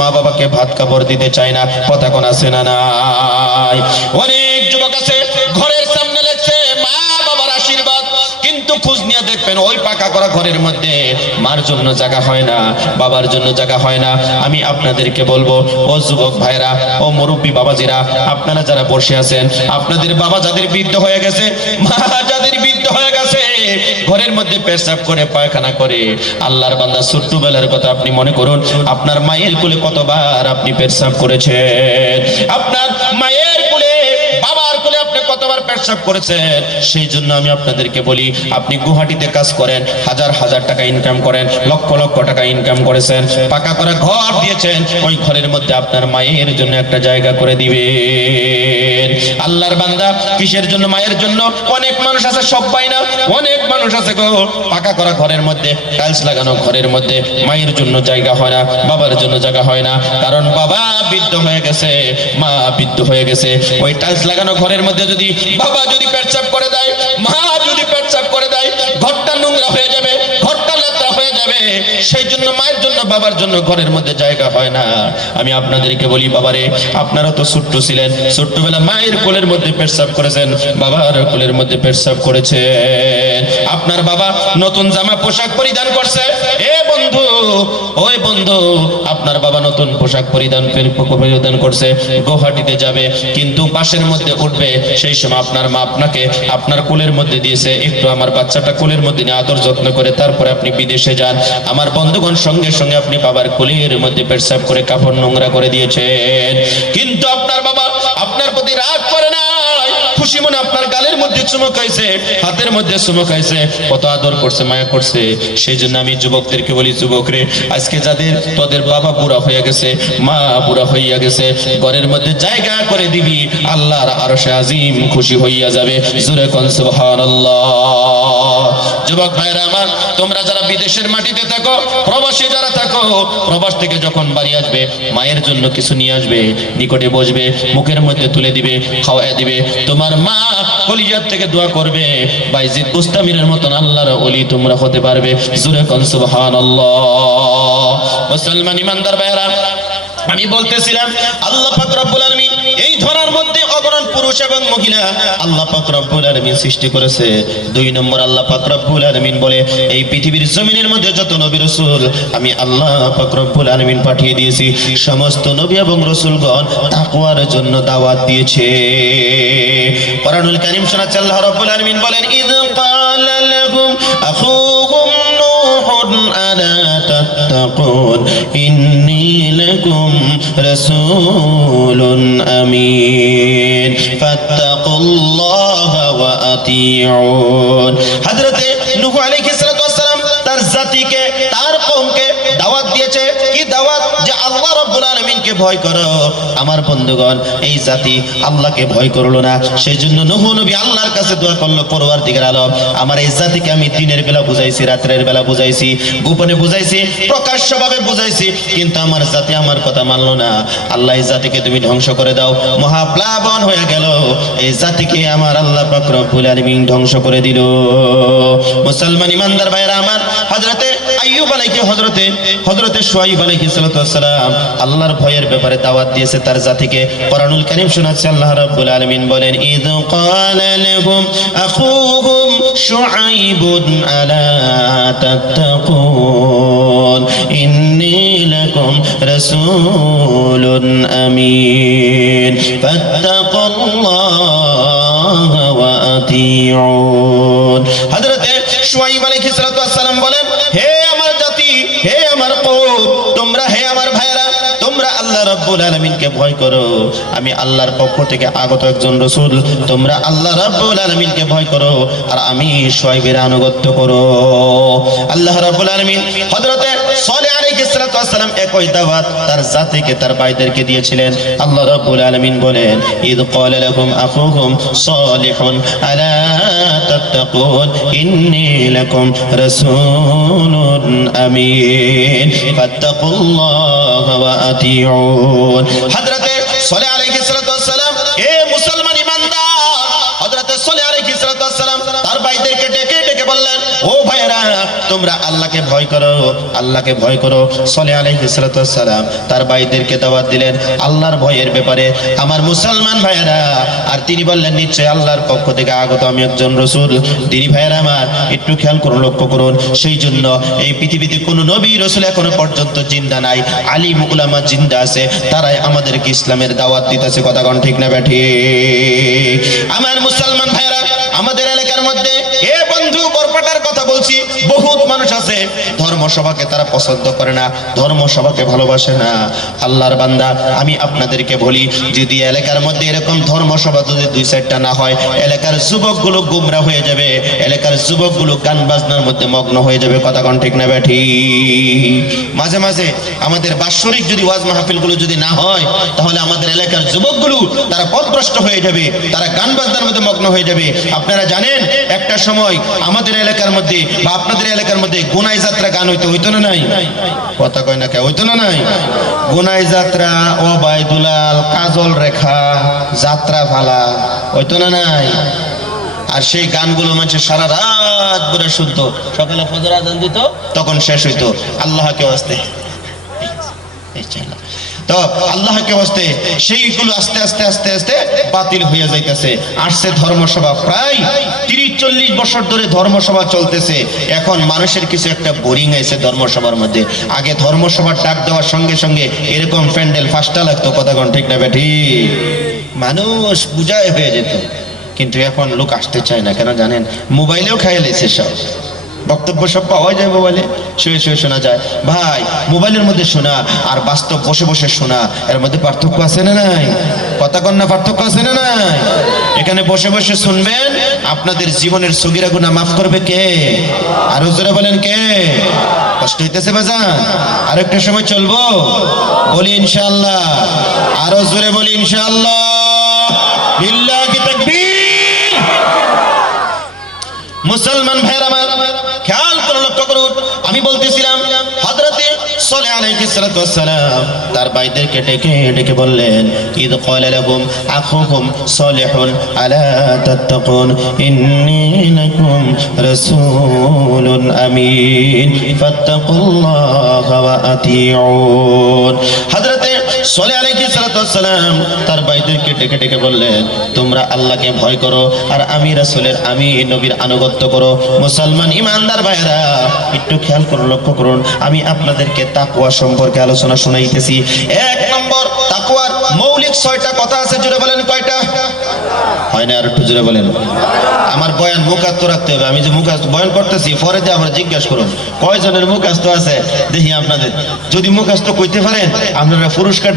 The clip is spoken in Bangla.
মা বাবাকে ভাত কাপড় দিতে চায় না। কথা কোন আছে না নাই? অনেক যুবক আছে ঘরের সামনে লেখছে মা বাবার আশীর্বাদ, কিন্তু খোঁজ নিয়ে দেখবেন ওই পাকা করা ঘরের মধ্যে মার জন্য জায়গা হয় না, বাবার জন্য জায়গা হয় না। আমি আপনাদেরকে বলবো, ও যুবক ভাইরা, ও মুরব্বী বাবাজিরা, আপনারা যারা বসে আছেন, আপনাদের বাবা যাদের বৃদ্ধ হয়ে গেছে, মা যাদের বৃদ্ধ হয়ে গেছে, ঘরের মধ্যে পেশাব করে পায়খানা করে, আল্লাহর বান্দা ছোট্টবেলার কথা আপনি মনে করুন। আপনার মায়ের কোলে কতবার আপনি পেশাব করেছেন? আপনার মায়ের কোলে, বাবার কোলে আপনি কতবার পেশাব করেছেন? সেই জন্য আমি আপনাদেরকে বলি, আপনি গুয়াহাটিতে কাজ করেন, হাজার হাজার টাকা ইনকাম করেন, লক্ষ লক্ষ টাকা ইনকাম করেছেন, পাকা করে ঘর দিয়েছেন, ওই ঘরের মধ্যে আপনার মায়ের জন্য একটা জায়গা করে দিবেন। আল্লাহর বান্দা, কিসের জন্য? মায়ের জন্য। অনেক মানুষ আছে সব পায় না, অনেক মানুষ আছে গো পাকা করা ঘরের মধ্যে, টাইলস লাগানো ঘরের মধ্যে, মায়ের জন্য জায়গা হয় না, বাবার জন্য জায়গা হয় না, কারণ বাবা বৃদ্ধ হয়ে গেছে, মা বৃদ্ধ হয়ে গেছে। ওই টাইলস লাগানো ঘরের মধ্যে যদি বাবা যদি পেটচাপ করে দেয়, মা যদি পেটচাপ করে দেয়, ঘরটা নোংরা হয়ে যাবে, ঘরটা লেত্রা হয়ে যাবে। সেই জন্য মায়ের জন্য, বাবার জন্য ঘরের মধ্যে জায়গা হয় না। আমি আপনাদেরকে বলি, বাবারে, আপনারা তো ছোট্ট ছিলেন, ছোট্টবেলা মায়ের কোলের মধ্যে পেটসাব করেছেন, বাবার কোলের মধ্যে পেটসাব করেছেন। আপনার বাবা নতুন জামা পোশাক পরিধান করছে, এ বন্ধু, ওই বন্ধু, আপনার বাবা নতুন পোশাক পরিধান করছে, গুয়াহাটিতে যাবে, কিন্তু বাসের মধ্যে উঠবে, সেই সময় আপনার মা আপনাকে আপনার কোলের মধ্যে দিয়েছে, একটু আমার বাচ্চাটা কোলের মধ্যে নিয়ে আদর যত্ন করে তারপরে আপনি বিদেশে যান। আমার বন্ধুগণ, সঙ্গে সঙ্গে আপনি বাবার কোলের মধ্যে পেশাব করে কাপড় নোংরা করে দিয়েছেন, কিন্তু আপনার বাবা আপনার প্রতি রাগ করে নাই, খুশি মনে আপনার গালের মধ্যে চুমু খাইছে, হাতের মধ্যে চুমু খাইছে, কত আদর করছে, মায়া করছে। সেই জন্য আমি যুবকদেরকে বলি, যুবক রে, আজকে যাদের তোদের বাবা বুড়া হয়ে গেছে, মা বুড়া হইয়া গেছে, ঘরের মধ্যে জায়গা করে দিবি, আল্লাহর আরশে আজিম খুশি হইয়া যাবে। জোরে কোন সুবহানাল্লাহ। যুবক ভাইরা আমার, তোমরা যারা বিদেশের মাটিতে থাকো, প্রবাসী যারা থাকো, প্রবাস থেকে যখন বাড়ি আসবে, মায়ের জন্য কিছু নিয়ে আসবে, নিকটে বসবে, মুখের মধ্যে তুলে দিবে, খাওয়ায় দিবে। তোমার মা কলিজার থেকে দোয়া করবে, বাইজিদ বুস্তামিরের মতন আল্লাহর ওলি তোমরা হতে পারবে। জোরে কোন সুবহানাল্লাহ। মুসলমান ইমানদার ভাইরা, আমি বলতেছিলাম, আল্লাহ পাক রব্বুল আলামিন এই ধরার মধ্যে অগণন পুরুষ এবং মহিলা আল্লাহ পাক রব্বুল আলামিন সৃষ্টি করেছে। 2 নম্বর, আল্লাহ পাক রব্বুল আলামিন বলে, এই পৃথিবীর জমিনের মধ্যে যত নবী রাসূল আমি আল্লাহ পাক রব্বুল আলামিন পাঠিয়ে দিয়েছি, সমস্ত নবী এবং রাসূলগণ তাকওয়ার জন্য দাওয়াত দিয়েছে। কোরআনুল কারীম শোনাচ্ছে, আল্লাহ রাব্বুল আলামিন বলেন, ইয ক্বালা লাহুম আখুহুম নূহুন আলা তাত্তাকুন ইন্নী লাকুম রাসূলুন আমিন ফাত্তাকুল্লাহা ওয়া আতিউন। হযরতে নূহ আলাইহিস সালাতু ওয়াস সালাম তার জাতিকে, তার কওমকে দাওয়াত দিয়েছে। কি দাওয়াত? যে আল্লাহ রাব্বুল আলামিনকে ভয় করো। আমার বন্ধুগণ, এই জাতি আল্লাহকে ভয় করলো না, সেজন্য নূহ নবী আল্লাহর কাছে দোয়া করলো, পরওয়ারদিগার আলম, আমার এই জাতিকে আমি দিনের বেলা বুঝাইছি, রাতের বেলা বুঝাইছি, গোপনে বুঝাইছি, প্রকাশ্যভাবে বুঝাইছি, কিন্তু আমার জাতি আমার কথা মানলো না। আল্লাহ এই জাতিকে তুমি ধ্বংস করে দাও। মহাপ্লাবন হয়ে গেল, এই জাতিকে আমার আল্লাহ পাক রব্বুল আলামিন ধ্বংস করে দিল। মুসলমান ইমানদার ভাইরা আমার, হযরতে আইয়ুব আলাইহিস, হযরতে শুআয়ব আলাইহিস সালাতু ওয়াস সালাম আল্লাহর ভয়ের ব্যাপারে দাওয়াত দিয়েছে তার জাতিকে। কোরআনুল কারীম শোনাচ্ছে, আল্লাহ রাব্বুল আলামিন বলেন, ইয ক্বালা লাহুম আখুহুম শুআইবুন আলা তাত্তাকুন ইন্নী লাকুম রাসূলুন আমিন ফাত্তাকুল্লাহা ওয়া আতিউন। হযরতে শুআয়ব আলাইহিস সালাতু ওয়াস সালাম বলেন, হে আমার জাতি, হে আমার কওম, তোমরা, হে আমার ভাইরা, তোমরা আল্লাহ রাব্বুল আলামিনকে ভয় করো। আমি আল্লাহর পক্ষ থেকে আগত একজন রাসূল, তোমরা আল্লাহ রাব্বুল আলামিনকে ভয় করো আর আমি শুআয়বের আনুগত্য করো। আল্লাহ রাব্বুল আলামিন হযরতে সালেহ আলাইহিস সালাতু ওয়াস সালাম একই দাওয়াত তার জাতিকে, তার ভাইদেরকে দিয়েছিলেন। আল্লাহ রাব্বুল আলামিন বলেন, ইয ক্বালা লাহুম আখুহুম সালিহুন আলা তাত্তাকুন ইন্নী লাকুম রাসূলুন আমিন ফাত্তাকুল্লাহা ওয়া আতিউন। হযরতে সালেহ আলাইহিস সালাতু ওয়াস সালাম, এ মুসলমান ইমানদার, হযরতে সালেহ আলাইহিস সালাতু ওয়াস সালাম তার ভাইদেরকে ডেকে ডেকে বললেন, ও ভাইরা তোমরা আল্লাহকে ভয় করো, আল্লাহকে ভয় করো। সালেহ আলাইহিস সালাতু ওয়াস সালাম তার ভাইদেরকে দাওয়াত দিলেন আল্লাহর ভয়ের ব্যাপারে আমার মুসলমান ভাইরা। আর তিনি বললেন নিশ্চয় আল্লাহর পক্ষ থেকে আগত আমি একজন রাসূল। তিনি ভাইরা আমার একটু খেয়াল করুন, লক্ষ্য করুন, সেই জন্য এই পৃথিবীতে কোনো নবী রাসূল এখনো পর্যন্ত জিন্দা নাই, আলিম উলামা জিন্দা আছে, তারাই আমাদেরকে ইসলামের দাওয়াত দিতেছে। কথা কোন ঠিক না ব্যাঠিক? আমার মুসলমান ভাইরা আমাদের এলাকার মধ্যে এ বন্ধু বরপাটার কথা বলছি, বহুত মানুষ আছে ধর্মসভাকে তারা পছন্দ করে না, ধর্মসভাকে ভালোবাসে না। আল্লাহর বান্দা আমি আপনাদেরকে বলি, যদি এলাকার মধ্যে এরকম ধর্মসভা যদি 2-4টা না হয়, এলাকার যুবকগুলো গুমরা হয়ে যাবে, এলাকার যুবকগুলো গান বাজনার মধ্যে মগ্ন হয়ে যাবে। কথা কোন ঠিক না ব্যাঠিক? মাঝে মাঝে আমাদের বাৎসরিক যদি ওয়াজ মাহফিলগুলো যদি না হয়, তাহলে আমাদের এলাকার যুবকগুলো তারা পথভ্রষ্ট হয়ে যাবে, তারা গান বাজনার মধ্যে মগ্ন হয়ে যাবে। আপনারা জানেন একটা সময় আমাদের এলাকার মধ্যে বা আপনাদের এলাকার মধ্যে গোনাই যাত্রা গান হইতো না নাই? কথা কয় না কে? হইতো না নাই? গোনাই যাত্রা, ওবায়দুলাল, কাজল রেখা, যাত্রা ফালা হইতো না নাই? আর সেই গানগুলো মানুষ সারা রাত ধরে শুনতো, সকালে ফজর আজান দিত, তখন শেষ হইতো। আল্লাহকে ওয়াস্তে তো আল্লাহকে ওয়াস্তে সেইগুলো আস্তে আস্তে আস্তে আস্তে বাতিল হয়ে যাইতেছে। আসছে ধর্মসভা, প্রায় 30-40 বছর ধরে ধর্মসভা চলতেছে। এখন মানুষের কিছু একটা বোরিং আছে ধর্মসভার মধ্যে। আগে ধর্মসভার ডাক দেওয়ার সঙ্গে সঙ্গে এরকম প্যান্ডেল 5টা লাগতো। কথা কোন ঠিক না ব্যাঠিক? মানুষ বুঝায় হয়ে যেত, কিন্তু এখন লোক আসতে চায় না। কেন জানেন? মোবাইলেও খাইয়ে লেছে সব, বক্তব্য সব পাওয়া যায় মোবাইলে, শুয়ে শুয়ে শোনা যায়। ভাই মোবাইলের মধ্যে শোনা আর বাস্তব বসে বসে শোনা, এর মধ্যে পার্থক্য আছে না নাই? কথা কন না, পার্থক্য আছে না নাই? এখানে বসে বসে শুনবেন, আপনাদের জীবনের সগীরা গুনাহ মাফ করবে কে? আরো জোরে বলেন কে? কষ্ট হইতেছে বাজান? আর একটা সময় চলবো, বলি ইনশাআল্লাহ। আরো জোরে বলি ইনশাআল্লাহ। লিল্লাহি তাকবীর। মুসলমান ভাইরা আমার খেয়াল করে লক্ষ্য করুন, আমি বলতেছিলাম হযরতে সালেহ আলাইহিস সালাতু ওয়াস সালাম তার ভাইদেরকে ডেকে ডেকে বললেন, ইদ ক্বালা লাহুম আখুহুম সালিহুন আলা তাত্তাকুন ইন্নী লাকুম রাসূলুন আমিন ফাত্তাকুল্লাহা ওয়া আতিউন। হযরতে সালেহ আলাইহিস সালাতু ওয়াস সালাম তার ভাইদেরকে ডেকে ডেকে বললেন, তোমরা আল্লাহকে ভয় করো আর আমি রাসূলের, আমি নবীর আনুগত্য করো। মুসলমান ইমানদার ভাইরা একটু খেয়াল করুন, লক্ষ্য করুন, আমি আপনাদেরকে তাকওয়া সম্পর্কে আলোচনা শোনাইতেছি। 1 নম্বর, তাকওয়ার মৌলিক 6টা কথা আছে। জোরে বলেন কয়টা? হয় না? আর একটু জোরে বলেন। আমার বয়ান মুখাস্ত রাখতে হবে। আমি যে মুখাস্ত বয়ান করতেছি, পরে যে আমরা জিজ্ঞাসা করুন কয়জনের মুখাস্ত আছে দেখি আপনাদের। যদি মুখাস্ত কইতে পারেন আপনারা পুরস্কার